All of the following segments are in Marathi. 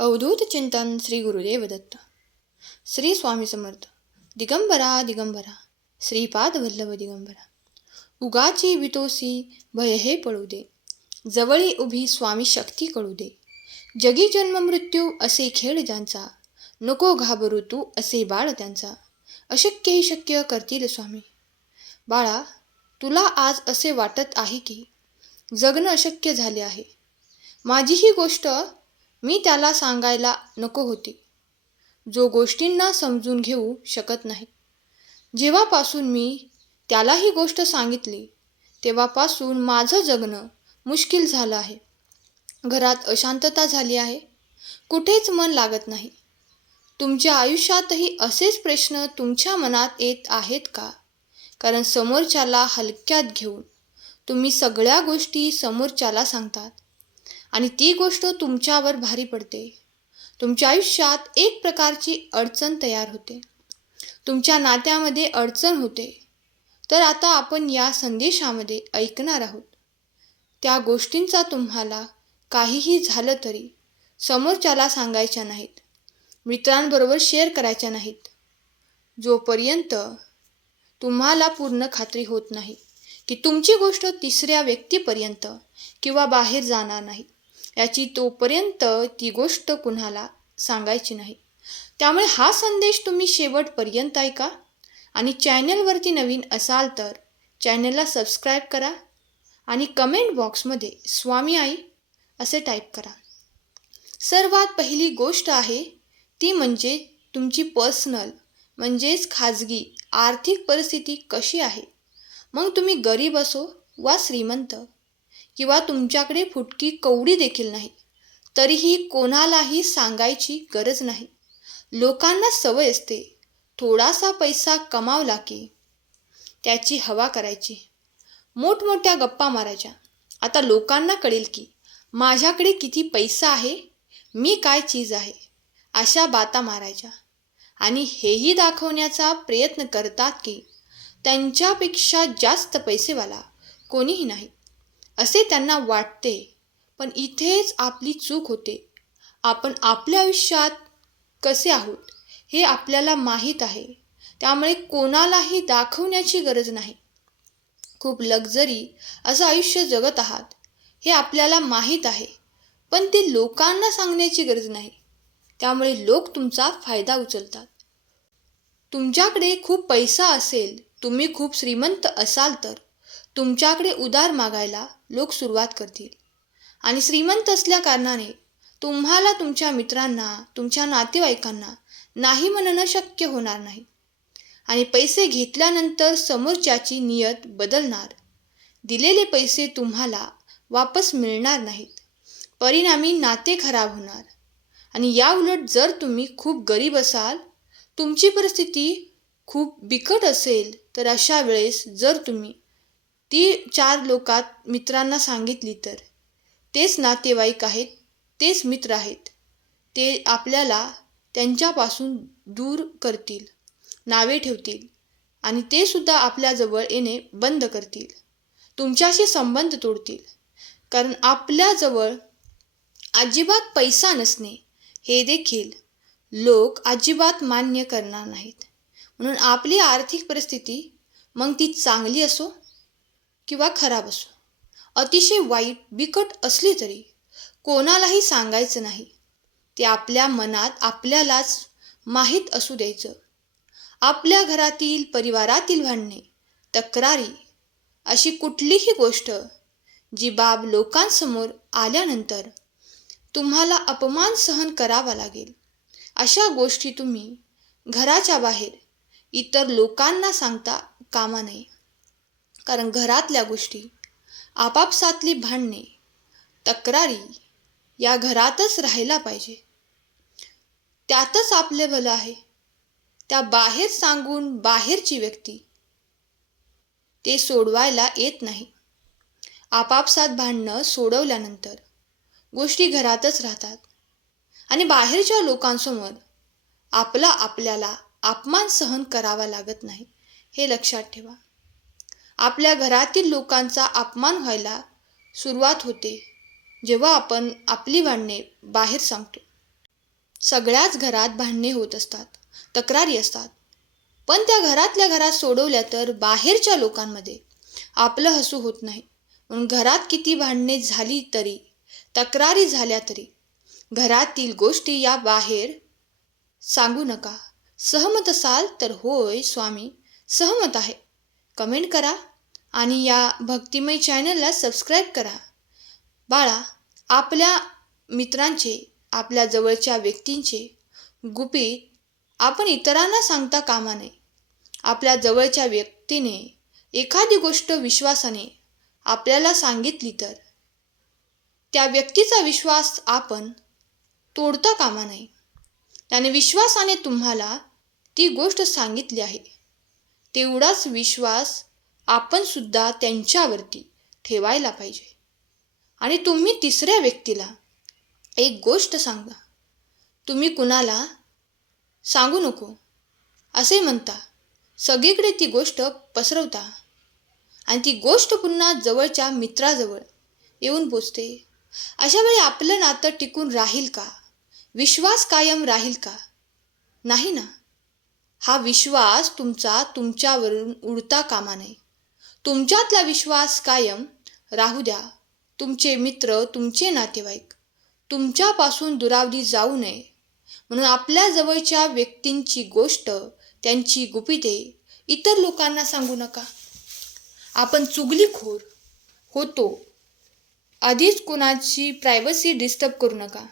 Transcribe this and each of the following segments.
अवधूत चिंतन श्री गुरुदेव दत्त. श्री स्वामी समर्थ. दिगंबरा दिगंबरा श्रीपाद वल्लभ दिगंबरा. उगाची वितोसी भय हे पळू दे, जवळी उभी स्वामी शक्ती कळू दे. जगी जन्म मृत्यू असे खेळ ज्यांचा, नको घाबरू तू असे बाळ त्यांचा. अशक्य ही शक्य करतील स्वामी. बाळा, तुला आज असे वाटत आहे की जगणं अशक्य झाले आहे. माझी ही गोष्ट मी त्याला सांगायला नको होती, जो गोष्टींना समजून घेऊ शकत नाही. जेव्हापासून मी त्याला ही गोष्ट सांगितली तेव्हापासून माझं जगणं मुश्किल झालं आहे. घरात अशांतता झाली आहे, कुठेच मन लागत नाही. तुमच्या आयुष्यातही असेच प्रश्न तुमच्या मनात येत आहेत का? कारण समोरच्याला हलक्यात घेऊन तुम्ही सगळ्या गोष्टी समोरच्याला सांगतात आणि ती गोष्ट तुमच्यावर भारी पडते. तुमच्या आयुष्यात एक प्रकारची अडचण तयार होते, तुमच्या नात्यामध्ये अडचण होते. तर आता आपण या संदेशामध्ये ऐकणार आहोत त्या गोष्टींचा तुम्हाला काहीही झालं तरी समोरच्याला सांगायच्या नाहीत, मित्रांबरोबर शेअर करायच्या नाहीत, जोपर्यंत तुम्हाला पूर्ण खात्री होत नाही की तुमची गोष्ट तिसऱ्या व्यक्तीपर्यंत किंवा बाहेर जाणार नाही. याची तोपर्यंत ती गोष्ट कुणाला सांगायची नाही. त्यामुळे हा संदेश तुम्ही शेवटपर्यंत ऐका आणि चॅनलवरती नवीन असाल तर चॅनलला सबस्क्राईब करा आणि कमेंट बॉक्समध्ये स्वामी आई असे टाईप करा. सर्वात पहिली गोष्ट आहे ती म्हणजे तुमची पर्सनल म्हणजेच खाजगी आर्थिक परिस्थिती कशी आहे. मग तुम्ही गरीब असो वा श्रीमंत किंवा तुमच्याकडे फुटकी कवडी देखील नाही, तरीही कोणालाही सांगायची गरज नाही. लोकांना सवय असते थोडासा पैसा कमावला की त्याची हवा करायची, मोठमोठ्या गप्पा मारायच्या. आता लोकांना कळेल की माझ्याकडे किती पैसा आहे, मी काय चीज आहे, अशा बाता मारायच्या आणि हेही दाखवण्याचा प्रयत्न करतात की त्यांच्यापेक्षा जास्त पैसेवाला कोणीही नाही असे त्यांना वाटते. पण इथेच आपली चूक होते. आपण आपल्या आयुष्यात कसे आहोत हे आपल्याला माहीत आहे, त्यामुळे कोणालाही दाखवण्याची गरज नाही. खूप लक्झरी असं आयुष्य जगत आहात हे आपल्याला माहीत आहे, पण ते लोकांना सांगण्याची गरज नाही. त्यामुळे लोक तुमचा फायदा उचलतात. तुमच्याकडे खूप पैसा असेल, तुम्ही खूप श्रीमंत असाल तर तुमच्याकडे उधार मागायला लोक सुरुवात करतील आणि श्रीमंत असल्या कारणाने तुम्हाला तुमच्या मित्रांना, तुमच्या नातेवाईकांना नाही म्हणणं शक्य होणार नाही आणि पैसे घेतल्यानंतर समोरच्याची नियत बदलणार. दिलेले पैसे तुम्हाला वापस मिळणार नाहीत, परिणामी नाते खराब होणार. आणि याउलट जर तुम्ही खूप गरीब असाल, तुमची परिस्थिती खूप बिकट असेल, तर अशा वेळेस जर तुम्ही ती 4 लोकात मित्रांना सांगितली तर तेच नातेवाईक आहेत, तेच मित्र आहेत, ते आपल्याला त्यांच्यापासून दूर करतील, नावे ठेवतील आणि ते सुद्धा आपल्याजवळ येणे बंद करतील, तुमच्याशी संबंध तोडतील. कारण आपल्याजवळ अजिबात पैसा नसणे हे देखील लोक अजिबात मान्य करणार नाहीत. म्हणून आपली आर्थिक परिस्थिती मग ती चांगली असो किंवा खराब असो, अतिशय वाईट बिकट असली तरी कोणालाही सांगायचं नाही. ते आपल्या मनात आपल्यालाच माहीत असू द्यायचं. आपल्या घरातील, परिवारातील भांडणे, तक्रारी अशी कुठलीही गोष्ट जी बाब लोकांसमोर आल्यानंतर तुम्हाला अपमान सहन करावा लागेल, अशा गोष्टी तुम्ही घराच्या बाहेर इतर लोकांना सांगता कामा नये. कारण घरातल्या गोष्टी, आपापसातली भांडणे, तक्रारी या घरातच राहायला पाहिजे. त्यातच आपले भलं आहे. त्या बाहेर सांगून बाहेरची व्यक्ती ते सोडवायला येत नाही. आपापसात भांडणं सोडवल्यानंतर गोष्टी घरातच राहतात आणि बाहेरच्या लोकांसमोर आपल्याला अपमान सहन करावा लागत नाही. हे लक्षात ठेवा. आपल्या घरातील लोकांचा अपमान व्हायला सुरुवात होते जेव्हा आपण आपली भांडणे बाहेर सांगतो. सगळ्याच घरात भांडणे होत असतात, तक्रारी असतात. पण त्या घरातल्या घरात सोडवल्या तर बाहेरच्या लोकांमध्ये आपलं हसू होत नाही. म्हणून घरात किती भांडणे झाली तरी, तक्रारी झाल्या तरी घरातील गोष्टी या बाहेर सांगू नका. सहमत असाल तर होय स्वामी सहमत आहे कमेंट करा आणि या भक्तिमय चॅनलला सबस्क्राईब करा. बाळा, आपल्या मित्रांचे, आपल्या जवळच्या व्यक्तींचे गुपित आपण इतरांना सांगता कामा नये. आपल्या जवळच्या व्यक्तीने एखादी गोष्ट विश्वासाने आपल्याला सांगितली तर त्या व्यक्तीचा विश्वास आपण तोडता कामा नये. त्याने विश्वासाने तुम्हाला ती गोष्ट सांगितली आहे, तेवढाच विश्वास आपण सुद्धा त्यांच्यावरती ठेवायला पाहिजे. आणि तुम्ही तिसऱ्या व्यक्तीला एक गोष्ट सांगा, तुम्ही कुणाला सांगू नको असे म्हणता, सगळीकडे ती गोष्ट पसरवता आणि ती गोष्ट पुन्हा जवळच्या मित्राजवळ येऊन पोचते. अशा वेळी आपलं नातं टिकून राहील का? विश्वास कायम राहील का? नाही ना. हा विश्वास तुमच्यावरून उडता कामा नये. तुमच्यातला विश्वास कायम राहू द्या. तुमचे मित्र, तुमचे नातेवाईक तुमच्यापासून दुरावली जाऊ नये म्हणून आपल्या जवळच्या व्यक्तींची गोष्ट, त्यांची गुपिते इतर लोकांना सांगू नका. आपण चुगलीखोर होतो. आधीच कोणाची प्रायव्हसी डिस्टर्ब करू नका.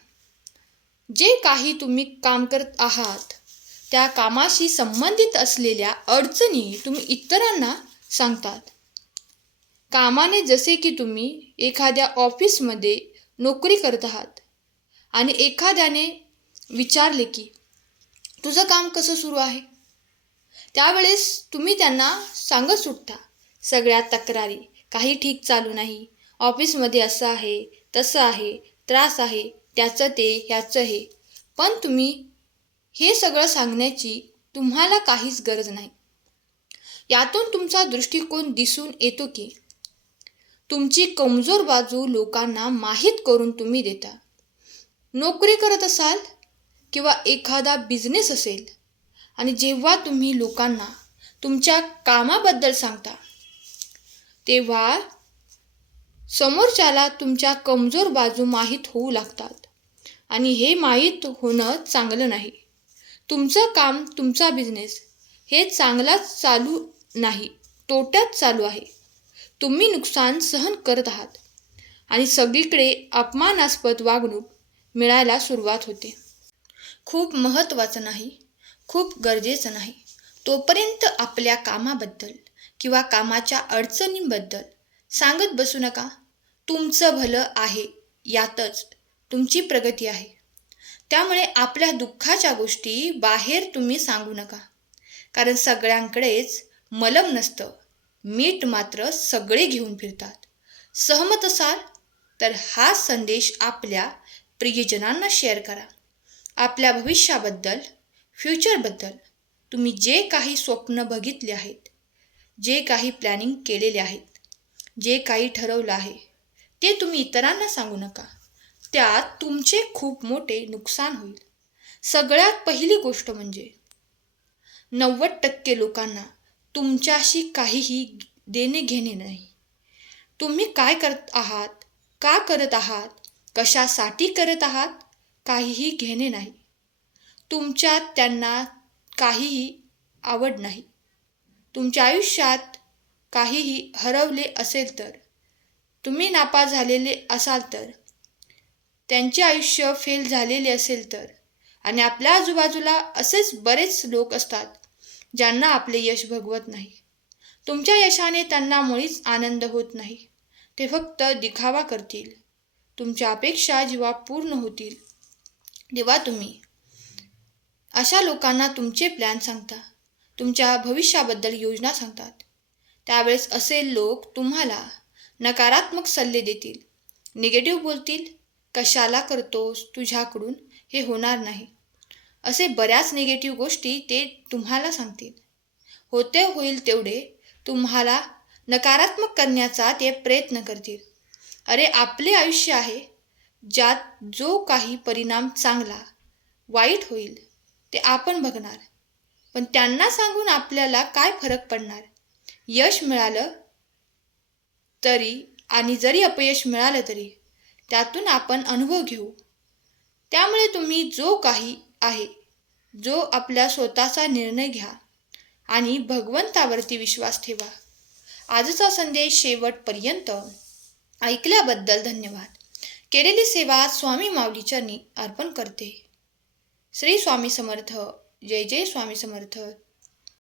जे काही तुम्ही काम करत आहात त्या कामाशी संबंधित असलेल्या अडचणी तुम्ही इतरांना सांगतात. कामाने, जसे की तुम्ही एखाद्या ऑफिसमध्ये नोकरी करत आहात आणि एखाद्याने विचारले की तुझं काम कसं सुरू आहे, त्यावेळेस तुम्ही त्यांना सांगत सुटता सगळ्या तक्रारी. काही ठीक चालू नाही, ऑफिसमध्ये असं आहे, तसं आहे, त्रास आहे, त्याचं ते, ह्याचं हे. पण तुम्ही हे सगळं सांगण्याची तुम्हाला काहीच गरज नाही. यातून तुमचा दृष्टिकोन दिसून येतो की तुमची कमजोर बाजू लोकांना माहीत करून तुम्ही देता. नोकरी करत असाल किंवा एखादा बिझनेस असेल आणि जेव्हा तुम्ही लोकांना तुमच्या कामाबद्दल सांगता तेव्हा समोरच्याला तुमच्या कमजोर बाजू माहीत होऊ लागतात आणि हे माहीत होणं चांगलं नाही. तुमचं काम, तुमचा बिझनेस हे चांगलाच चालू नाही, तोट्यात चालू आहे. तुम्ही नुकसान सहन करत आहात आणि सगळीकडे अपमानास्पद वागणूक मिळायला सुरुवात होते. खूप महत्त्वाचं नाही, खूप गरजेचं नाही तोपर्यंत आपल्या कामाबद्दल किंवा कामाच्या अडचणींबद्दल सांगत बसू नका. तुमचं भलं आहे यातच तुमची प्रगती आहे. त्यामुळे आपल्या दुःखाच्या गोष्टी बाहेर तुम्ही सांगू नका. कारण सगळ्यांकडेच मलम नसतं, मीठ मात्र सगळे घेऊन फिरतात. सहमत असाल तर हा संदेश आपल्या प्रियजनांना शेअर करा. आपल्या भविष्याबद्दल, फ्युचरबद्दल तुम्ही जे काही स्वप्न बघितले आहेत, जे काही प्लॅनिंग केलेले आहेत, जे काही ठरवलं आहे ते तुम्ही इतरांना सांगू नका. त्यात तुमचे खूप मोठे नुकसान होईल. सगळ्यात पहिली गोष्ट म्हणजे 90% लोकांना तुमच्याशी काहीही देणे घेणे नाही. तुम्ही काय करत आहात, का करत आहात, कशासाठी करत आहात, काहीही घेणे नाही. तुमच्यात त्यांना काहीही आवड नाही. तुमच्या आयुष्यात काहीही हरवले असेल तर, तुम्ही नापास झालेले असाल तर, त्यांचे आयुष्य फेल झालेले असेल तर, आणि आपल्या आजूबाजूला असेच बरेच लोक असतात ज्यांना आपले यश भगवत नाही. तुमच्या यशाने त्यांना मुळीच आनंद होत नाही. ते फक्त दिखावा करतील. तुमच्या अपेक्षा जेव्हा पूर्ण होतील तेव्हा तुम्ही अशा लोकांना तुमचे प्लॅन सांगता, तुमच्या भविष्याबद्दल योजना सांगतात. त्यावेळेस असे लोक तुम्हाला नकारात्मक सल्ले देतील, निगेटिव्ह बोलतील. कशाला करतोस, तुझ्याकडून हे होणार नाही, असे बऱ्याच निगेटिव्ह गोष्टी ते तुम्हाला सांगतील. होते होईल तेवढे तुम्हाला नकारात्मक करण्याचा ते प्रयत्न करतील. अरे, आपले आयुष्य आहे, ज्यात जो काही परिणाम चांगला वाईट होईल ते आपण बघणार. पण त्यांना सांगून आपल्याला काय फरक पडणार? यश मिळालं तरी आणि जरी अपयश मिळालं तरी त्यातून आपण अनुभव घेऊ. त्यामुळे तुम्ही जो काही आहे, जो आपला स्वतःचा निर्णय घ्या आणि भगवंतावरती विश्वास ठेवा. आजचा संदेश शेवटपर्यंत ऐकल्याबद्दल धन्यवाद. केलेली सेवा स्वामी माऊली चरणी अर्पण करते. श्री स्वामी समर्थ. जय जय स्वामी समर्थ.